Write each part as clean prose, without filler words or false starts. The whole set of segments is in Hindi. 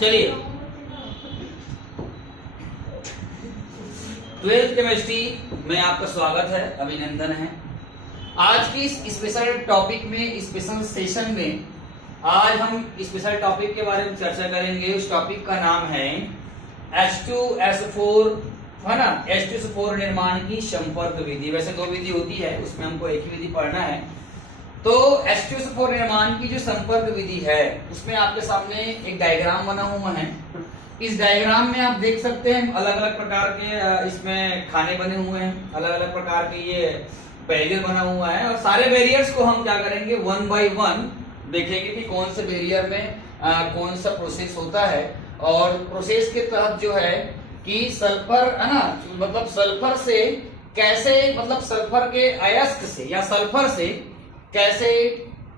चलिए, 12th केमिस्ट्री में आपका स्वागत है, अभिनंदन है। आज की इस स्पेशल टॉपिक में, स्पेशल सेशन में आज हम स्पेशल टॉपिक के बारे में चर्चा करेंगे। उस टॉपिक का नाम है H2SO4, है ना, H2SO4 निर्माण की संपर्क विधि। वैसे दो विधि होती है, उसमें हमको एक ही विधि पढ़ना है। तो H2SO4 निर्माण की जो संपर्क विधि है, उसमें आपके सामने एक डायग्राम बना हुआ है। इस डायग्राम में आप देख सकते हैं अलग अलग प्रकार के इसमें खाने बने हुए हैं, अलग अलग प्रकार के ये बैरियर बना हुआ है, और सारे बैरियर्स को हम क्या करेंगे, वन बाय वन देखेंगे कि कौन से बैरियर में कौन सा प्रोसेस होता है। और प्रोसेस के तहत जो है कि सल्फर, है ना, मतलब सल्फर से कैसे, मतलब सल्फर के अयस्क से या सल्फर से कैसे,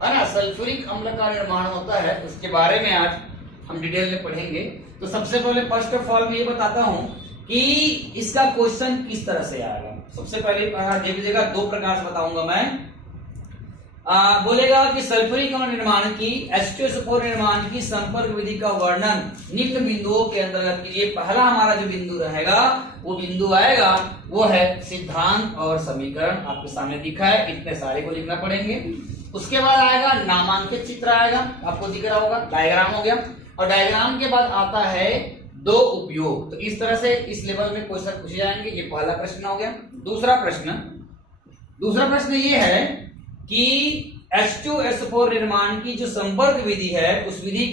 है ना, सल्फ्यूरिक अम्ल का निर्माण होता है, उसके बारे में आज हम डिटेल में पढ़ेंगे। तो सबसे पहले फर्स्ट ऑफ ऑल मैं ये बताता हूं कि इसका क्वेश्चन किस तरह से आएगा। सबसे पहले देखिएगा, दो प्रकार से बताऊंगा मैं। बोलेगा कि सल्फ्यूरिक अम्ल निर्माण की, H2SO4 निर्माण की संपर्क विधि का वर्णन निम्न बिंदुओं के अंतर्गत कीजिए। पहला हमारा जो बिंदु रहेगा, वो बिंदु आएगा, वो है सिद्धांत और समीकरण। आपके सामने दिखा है, इतने सारे को लिखना पड़ेंगे। उसके बाद आएगा नामांकित चित्र आएगा, आपको दिख रहा होगा, डायग्राम हो गया। और डायग्राम के बाद आता है दो उपयोग। तो इस तरह से इस लेवल में क्वेश्चन पूछे जाएंगे। ये पहला प्रश्न हो गया। दूसरा प्रश्न ये है कि H2SO4 निर्माण की जो संपर्क विधि है, उस विधि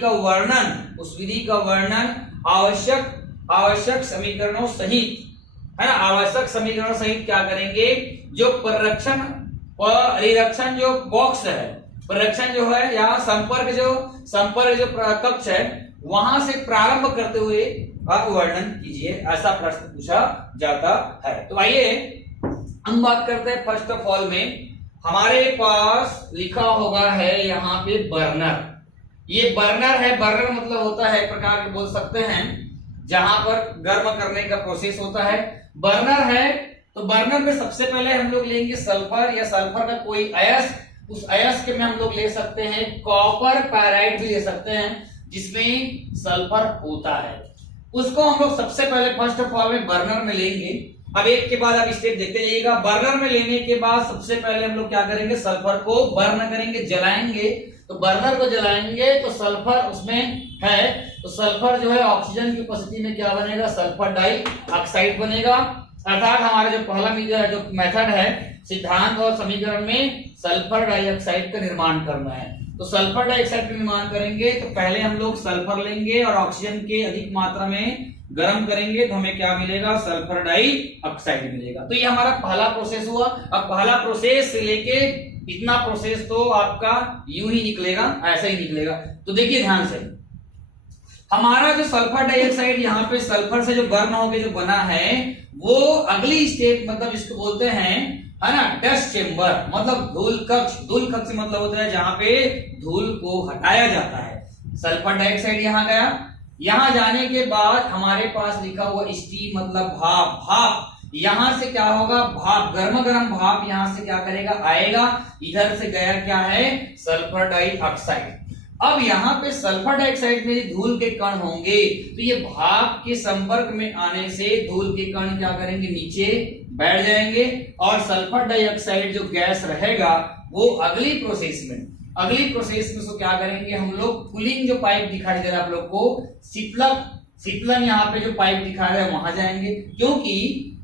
का वर्णन आवश्यक समीकरणों सहित, है ना, आवश्यक समीकरणों सहित क्या करेंगे, जो परिरक्षण जो बॉक्स है, परिरक्षण जो है या संपर्क जो कक्ष है, वहां से प्रारंभ करते हुए आप वर्णन कीजिए। ऐसा प्रश्न पूछा जाता है। तो आइए हम बात करते हैं। फर्स्ट ऑफ ऑल में हमारे पास लिखा होगा है यहाँ पे बर्नर। ये बर्नर है। बर्नर मतलब होता है, एक प्रकार के बोल सकते हैं, जहां पर गर्म करने का प्रोसेस होता है, बर्नर है। तो बर्नर में सबसे पहले हम लोग लेंगे सल्फर या सल्फर का कोई अयस्क। उस अयस्क में हम लोग ले सकते हैं कॉपर पायराइड भी ले सकते हैं, जिसमें सल्फर होता है। उसको हम लोग सबसे पहले फर्स्ट ऑफ ऑल में बर्नर में लेंगे। अब एक के बाद आप स्टेप देखते जाइएगा। बर्नर में लेने के बाद सबसे पहले हम लोग क्या करेंगे, सल्फर को बर्न करेंगे, जलाएंगे। तो बर्नर को जलाएंगे तो सल्फर उसमें है, तो सल्फर जो है ऑक्सीजन की उपस्थिति में क्या बनेगा, सल्फर डाइऑक्साइड बनेगा। अर्थात हमारा जो पहला जो मेथड है, सिद्धांत और समीकरण में सल्फर डाइऑक्साइड का निर्माण करना है। तो सल्फर डाइऑक्साइड का निर्माण करेंगे तो पहले हम लोग सल्फर लेंगे और ऑक्सीजन के अधिक मात्रा में गर्म करेंगे, तो हमें क्या मिलेगा, सल्फर डाइऑक्साइड मिलेगा। तो ये हमारा पहला प्रोसेस हुआ। अब पहला प्रोसेस से लेके इतना प्रोसेस तो आपका यूं ही निकलेगा, ऐसा ही निकलेगा। तो देखिए ध्यान से, हमारा जो सल्फर डाइऑक्साइड यहाँ पे सल्फर से जो बर्न होके जो बना है, वो अगली स्टेप, मतलब इसको बोलते हैं, है ना, डस्ट चेम्बर, मतलब धूल कक्ष। धूल कक्ष मतलब होता है जहां पे धूल को हटाया जाता है। सल्फर डाइऑक्साइड यहाँ गया। यहां जाने के बाद हमारे पास लिखा हुआ स्टीम, मतलब भाप। यहां से क्या होगा, भाप, गर्म भाप यहां से क्या करेगा, आएगा। इधर से गया क्या है, सल्फर डाइऑक्साइड। अब यहाँ पे सल्फर डाइऑक्साइड में धूल के कण होंगे, तो ये भाप के संपर्क में आने से धूल के कण क्या करेंगे, नीचे बैठ जाएंगे। और सल्फर डाइऑक्साइड जो गैस रहेगा, वो अगली प्रोसेस में उसको क्या करेंगे, हम लोग कूलिंग जो पाइप दिखाई दे रहा है आप लोग को, शीतलन यहाँ पे जो पाइप दिखा रहा है, वहां जाएंगे। क्योंकि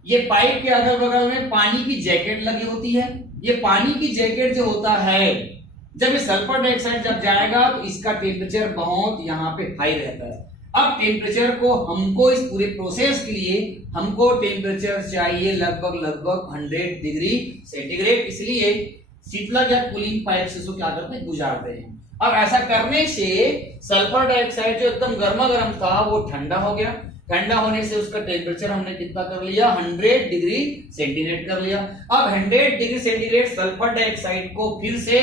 ये पाइप के अगल बगल में पानी की जैकेट लगी होती है। ये पानी की जैकेट जो होता है, जब ये सल्फर डाइऑक्साइड जब जाएगा तो इसका टेम्परेचर बहुत यहाँ पे हाई रहता है। अब टेम्परेचर को हमको, इस पूरे प्रोसेस के लिए हमको टेम्परेचर चाहिए लगभग 100 डिग्री सेंटीग्रेड। इसलिए शीतलक या कूलिंग पाइप से इसको क्या करते हैं, गुजारते हैं। अब ऐसा करने से सल्फर डाइऑक्साइड जो एकदम गर्मा गर्म था, वो ठंडा हो गया। ठंडा होने से उसका टेम्परेचर हमने कितना कर लिया, 100 डिग्री सेंटीग्रेड कर लिया। अब 100 डिग्री सेंटीग्रेड सल्फर डाइऑक्साइड को फिर से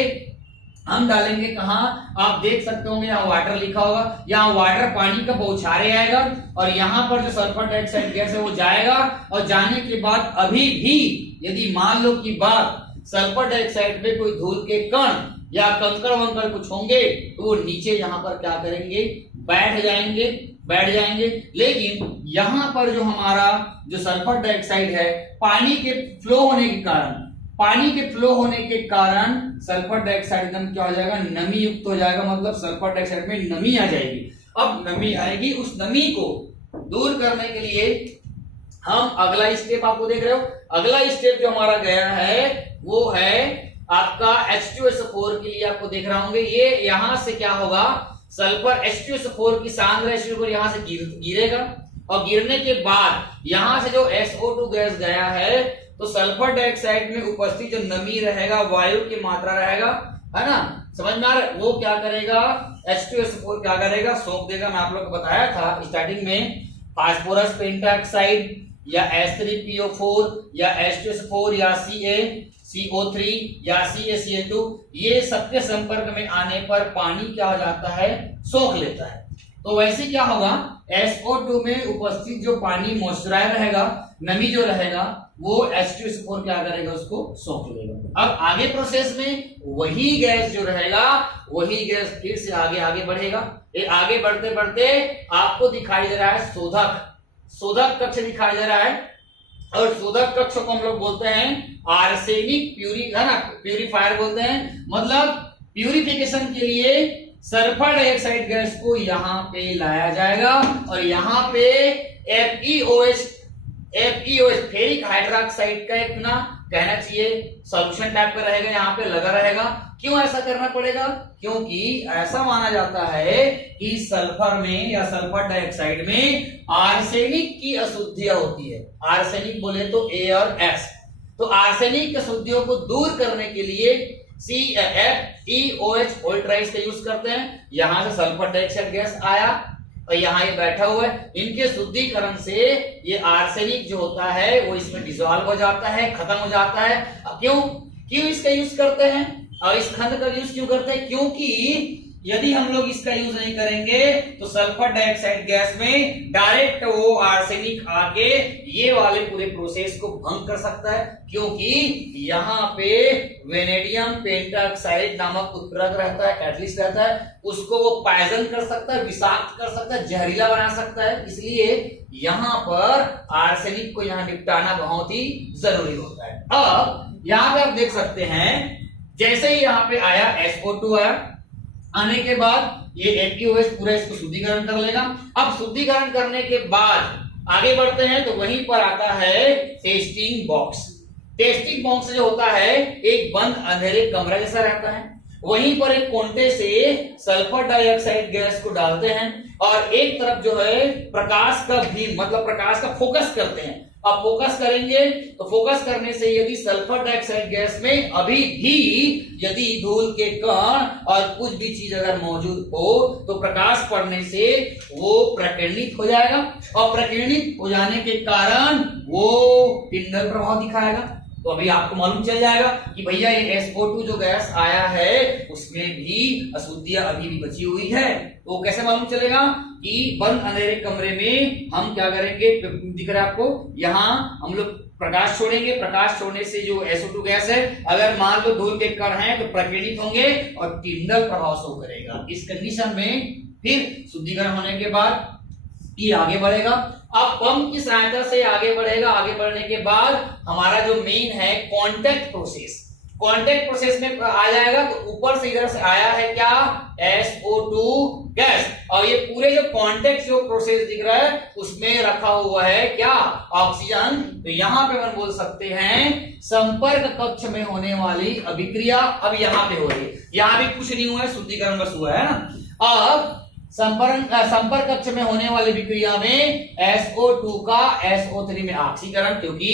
हम डालेंगे कहां, आप देख सकते होंगे यहाँ वाटर लिखा होगा। यहाँ वाटर पानी का बौछारे आएगा और यहाँ पर जो सल्फर डाइऑक्साइड गैस है वो जाएगा। और जाने के बाद अभी भी यदि मान लो की बात सल्फर डाइऑक्साइड पे कोई धूल के कण या कंकड़ वंकड़ कुछ होंगे तो वो नीचे यहाँ पर क्या करेंगे, बैठ जाएंगे। लेकिन यहां पर जो हमारा जो सल्फर डाइऑक्साइड है, पानी के फ्लो होने के कारण सल्फर डाइऑक्साइड एकदम क्या हो जाएगा, नमी युक्त हो जाएगा, मतलब सल्फर डाइऑक्साइड में नमी आ जाएगी। अब नमी आएगी, उस नमी को दूर करने के लिए हम अगला स्टेप आपको देख रहे हो, अगला स्टेप जो हमारा गया है वो है आपका H2SO4 के लिए आपको देख रहा होंगे। ये यहां से क्या होगा, सल्फर H2SO4 की सांद्र H2SO4 यहां से गिरेगा, और गिरने के बाद यहां से जो SO2 गैस गया है, तो सल्फर डाइऑक्साइड में उपस्थित जो नमी रहेगा, वायु की मात्रा रहेगा, है ना, समझ में आ रहा है, वो क्या करेगा, H2SO4 क्या करेगा, सौंप देगा। मैं आप लोग को बताया था स्टार्टिंग में, फास्फोरस पेंटाऑक्साइड या H3PO4 या H2SO4 या CO3 या CaCl2, ये सबके संपर्क में आने पर पानी क्या हो जाता है, सोख लेता है। तो वैसे क्या होगा, SO2 में उपस्थित जो पानी मॉइस्चराइज रहेगा, नमी जो रहेगा, वो H2SO4 क्या करेगा, उसको सोख लेगा। अब आगे प्रोसेस में वही गैस जो रहेगा, वही गैस फिर से आगे बढ़ेगा। ये आगे बढ़ते बढ़ते आपको दिखाई दे रहा है शोधक कक्ष दिखाई दे रहा है, और शोधक कक्ष को हम लोग बोलते हैं आर्सेनिक प्यूरिफायर बोलते हैं। मतलब प्यूरिफिकेशन के लिए सल्फर डाइऑक्साइड गैस को यहाँ पे लाया जाएगा, और यहाँ पे FeOH फेरिक हाइड्रोक्साइड का एक ना कहना चाहिए सॉल्यूशन टाइप का रहेगा, यहाँ पे लगा रहेगा। क्यों ऐसा करना पड़ेगा, क्योंकि ऐसा माना जाता है कि सल्फर में या सल्फर डाइऑक्साइड में आर्सेनिक की अशुद्धियां होती है। आर्सेनिक बोले तो A और S, तो आर्सेनिक की अशुद्धियों को दूर करने के लिए FeOH ओल्ट्राइज का यूज करते हैं। यहां से सल्फर डाइऑक्साइड गैस आया और यहाँ ये बैठा हुआ है, इनके शुद्धिकरण से ये आर्सेनिक जो होता है वो इसमें डिसॉल्व हो जाता है, खत्म हो जाता है। क्यों इसका यूज करते हैं, और इस खंड का यूज क्यों करते हैं, क्योंकि यदि हम लोग इसका यूज नहीं करेंगे तो सल्फर डाइऑक्साइड गैस में डायरेक्ट वो आर्सेनिक आके ये वाले पूरे प्रोसेस को भंग कर सकता है। क्योंकि यहाँ पे वेनेडियम पेंटाऑक्साइड नामक उत्प्रेरक रहता है, कैटलिस्ट रहता है, उसको वो पॉइजन कर सकता है, विषाक्त कर सकता है, जहरीला बना सकता है। इसलिए यहाँ पर आर्सेनिक को यहाँ निपटाना बहुत ही जरूरी होता है। अब यहाँ पे आप देख सकते हैं, जैसे ही यहाँ पे आया SO2 आया, आने के बाद ये FeOH पूरा इसको शुद्धिकरण कर लेगा। अब शुद्धिकरण करने के बाद आगे बढ़ते हैं, तो वहीं पर आता है टेस्टिंग बॉक्स। टेस्टिंग बॉक्स जो होता है एक बंद अंधेरे कमरा जैसा रहता है, वहीं पर एक कोंटे से सल्फर डाइऑक्साइड गैस को डालते हैं, और एक तरफ जो है प्रकाश का भी मतलब प्रकाश का फोकस करते हैं। अब फोकस करेंगे तो फोकस करने से यदि सल्फर डाइऑक्साइड गैस में अभी भी यदि धूल के कण और कुछ भी चीज अगर मौजूद हो तो प्रकाश पड़ने से वो प्रकीर्णित हो जाएगा, और प्रकीर्णित हो जाने के कारण वो टिंडल प्रभाव दिखाएगा। तो अभी आपको मालूम चल जाएगा कि भैया ये SO2 जो गैस आया है उसमें भी अशुद्धियां अभी भी बची हुई है। तो कैसे मालूम चलेगा कि बंद अंधेरे कमरे में हम क्या करेंगे, दिख रहा है आपको, यहाँ हम लोग प्रकाश छोड़ेंगे। प्रकाश छोड़ने से जो SO2 गैस है, अगर मान लो धूल के कण हैं तो प्रकीर्णित होंगे और टिंडल प्रभाव शो करेगा। इस कंडीशन में फिर शुद्धिकरण होने के बाद ये आगे बढ़ेगा। अब पंप की सहायता से आगे बढ़ेगा। आगे बढ़ने के बाद हमारा जो मेन है कांटेक्ट प्रोसेस में आ जाएगा। तो ऊपर से इधर से आया है क्या, SO2 गैस, और ये पूरे जो कांटेक्ट जो प्रोसेस दिख रहा है उसमें रखा हुआ है क्या, ऑक्सीजन। तो यहाँ पे हम बोल सकते हैं संपर्क कक्ष में होने वाली अभिक्रिया अब यहाँ पे हो रही है। यहाँ भी कुछ नहीं हुआ है, शुद्धिकरण बस हुआ है ना। अब संपर्क कक्ष में होने वाली विक्रिया में SO2 का SO3 में ऑक्सीकरण, क्योंकि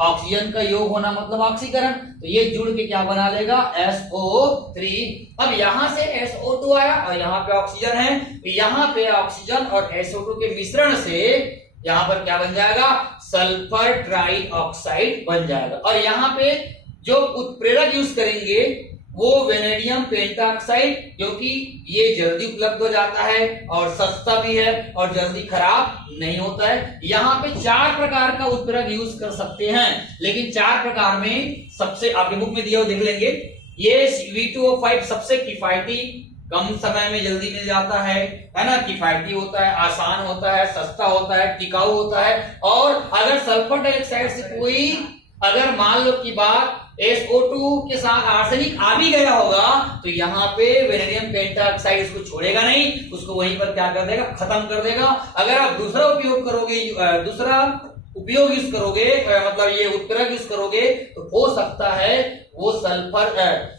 ऑक्सीजन का योग होना मतलब ऑक्सीकरण, तो ये जुड़ के क्या बना लेगा, SO3। अब यहां से SO2 आया और यहाँ पे ऑक्सीजन है, तो यहाँ पे ऑक्सीजन और SO2 के मिश्रण से यहाँ पर क्या बन जाएगा, सल्फर ट्राइऑक्साइड बन जाएगा। और यहाँ पे जो उत्प्रेरक यूज करेंगे वो वेनेडियम पेंटाऑक्साइड, क्योंकि ये जल्दी उपलब्ध हो जाता है और सस्ता भी है और जल्दी खराब नहीं होता है। यहाँ पे 4 प्रकार का उत्प्रेरक यूज कर सकते हैं, लेकिन 4 प्रकार में सबसे आपके बुक में दिया हो देख लेंगे। ये V2O5 सबसे किफायती कम समय में जल्दी मिल जाता है ना, किफायती होता है, आसान होता है, सस्ता होता है, टिकाऊ होता है। और अगर सल्फर डाइऑक्साइड से कोई, अगर मान लो की बात SO2 के साथ आर्सेनिक आ भी गया होगा तो यहाँ पे वेनेडियम पेंटाऑक्साइड इसको छोड़ेगा नहीं, उसको वहीं पर क्या कर देगा, खत्म कर देगा। अगर आप दूसरा उपयोग करोगे, दूसरा उपयोग यूज करोगे, मतलब ये उत्प्रेरक यूज करोगे, तो हो सकता है वो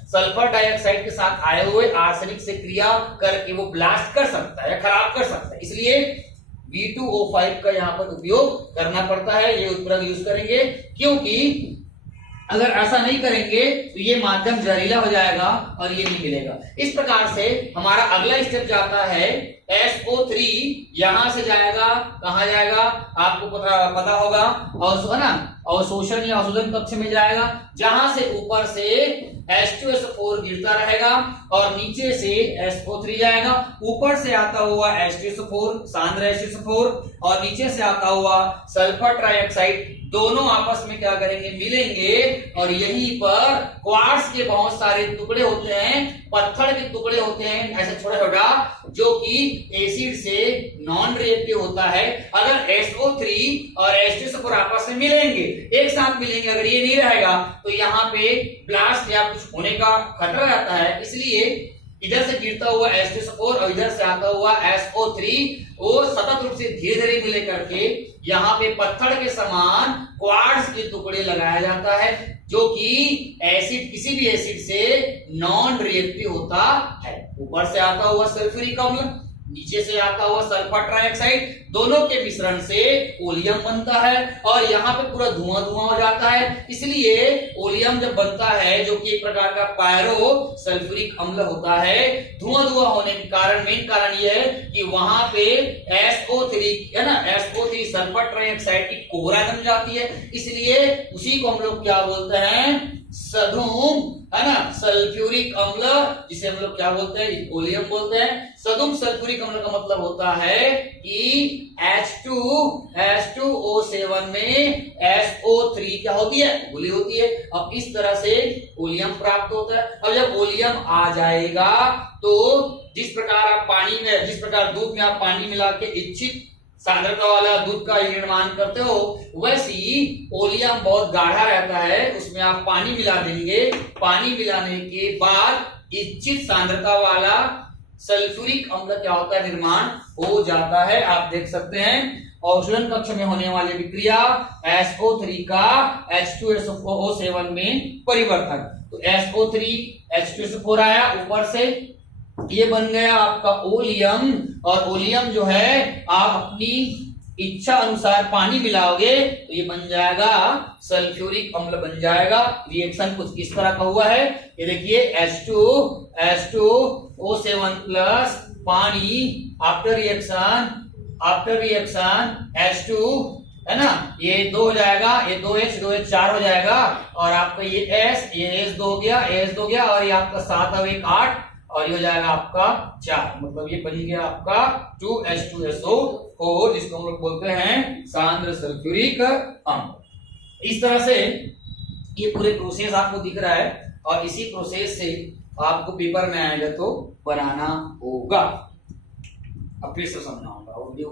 सल्फर डाइऑक्साइड के साथ आए हुए आर्सेनिक से क्रिया करके वो ब्लास्ट कर सकता है या खराब कर सकता है। इसलिए V2O5 का यहाँ पर उपयोग करना पड़ता है, ये उत्प्रेरक यूज करेंगे, क्योंकि अगर ऐसा नहीं करेंगे तो ये माध्यम जहरीला हो जाएगा और ये नहीं मिलेगा। इस प्रकार से हमारा अगला स्टेप जाता है SO3, यहां से जाएगा, कहां जाएगा आपको पता होगा, और ना अवशोषण या अवशोधन कक्ष में जाएगा, जहां से ऊपर से H2SO4 गिरता रहेगा और नीचे से SO3 जाएगा। ऊपर से आता हुआ H2SO4 सांद्र H2SO4 और नीचे से आता हुआ सल्फर ट्राइऑक्साइड, दोनों आपस में क्या करेंगे, मिलेंगे और यहीं पर क्वार्ट्ज के बहुत सारे टुकड़े होते हैं, पत्थर के टुकड़े होते हैं ऐसे छोटा छोटा, जो कि एसिड से नॉन रिएक्टिव होता है। अगर SO3 और H2SO4 आपस में मिलेंगे, एक साथ मिलेंगे, अगर ये नहीं रहेगा तो यहाँ पे ब्लास्ट या कुछ होने का खतरा रहता है। इसलिए इधर से गिरता हुआ H2SO4 और इधर से आता हुआ SO3 वो सतत रूप से धीरे धीरे मिले करके यहाँ पे पत्थर के समान क्वार्ट्ज के टुकड़े लगाया जाता है, जो कि एसिड, किसी भी एसिड से नॉन रिएक्टिव होता है। ऊपर से आता हुआ सल्फ्यूरिक अम्ल, नीचे से आता हुआ सल्फर ट्राइऑक्साइड, दोनों के मिश्रण से ओलियम बनता है और यहाँ पे पूरा धुआं धुआं हो जाता है। इसलिए ओलियम जब बनता है, जो कि एक प्रकार का पायरो सल्फ्यूरिक अम्ल होता है, धुआं धुआं होने के कारण, मेन कारण यह है कि वहां पे SO3 है ना, SO3 सल्फर ट्राइऑक्साइड की कोहरा जम जाती है। इसलिए उसी को हम लोग क्या बोलते हैं, सधुम, है ना, सल्फ्यूरिक अम्ल, जिसे हम लोग क्या बोलते हैं, ओलियम बोलते हैं। सधुम सल्फ्यूरिक अम्ल का मतलब होता है कि H2O7 में SO3 क्या होती है, घुली होती है। अब इस तरह से ओलियम प्राप्त होता है। अब जब ओलियम आ जाएगा तो जिस प्रकार आप पानी में, जिस प्रकार दूध में आप पानी मिला के इच्छित सांद्रता वाला दूध का निर्माण करते हो, वैसी ओलियम बहुत गाढ़ा रहता है, उसमें आप पानी मिला देंगे, पानी मिलाने के बाद इच्छित सांद्रता वाला सल्फ्यूरिक अम्ल क्या होता है, निर्माण हो जाता है। आप देख सकते हैं अवशोषण कक्ष में होने वाली विक्रिया SO3 का H2SO7 में परिवर्तन। तो SO3 H2SO4 आया, ऊपर से ये बन गया आपका ओलियम, और ओलियम जो है आप अपनी इच्छा अनुसार पानी मिलाओगे तो ये बन जाएगा सल्फ्यूरिक अम्ल बन जाएगा। रिएक्शन कुछ इस तरह का हुआ है, ये देखिए H2O7 प्लस पानी, आफ्टर रिएक्शन H2, है ना, ये 2 हो जाएगा, ये 2H 4 हो जाएगा, और आपका ये S, ये S 2 हो गया, AS 2 हो गया, और ये आपका 7 और 1 8, और ये हो जाएगा आपका 4, मतलब ये बन गया आपका 2H2SO4, जिसको हम लोग बोलते हैं सांद्र सल्फ्यूरिक अम्ल। इस तरह से ये पूरे प्रोसेस आपको दिख रहा है, और इसी प्रोसेस से आपको पेपर में आएगा तो बनाना होगा। अब फिर से समझाऊंगा, वीडियो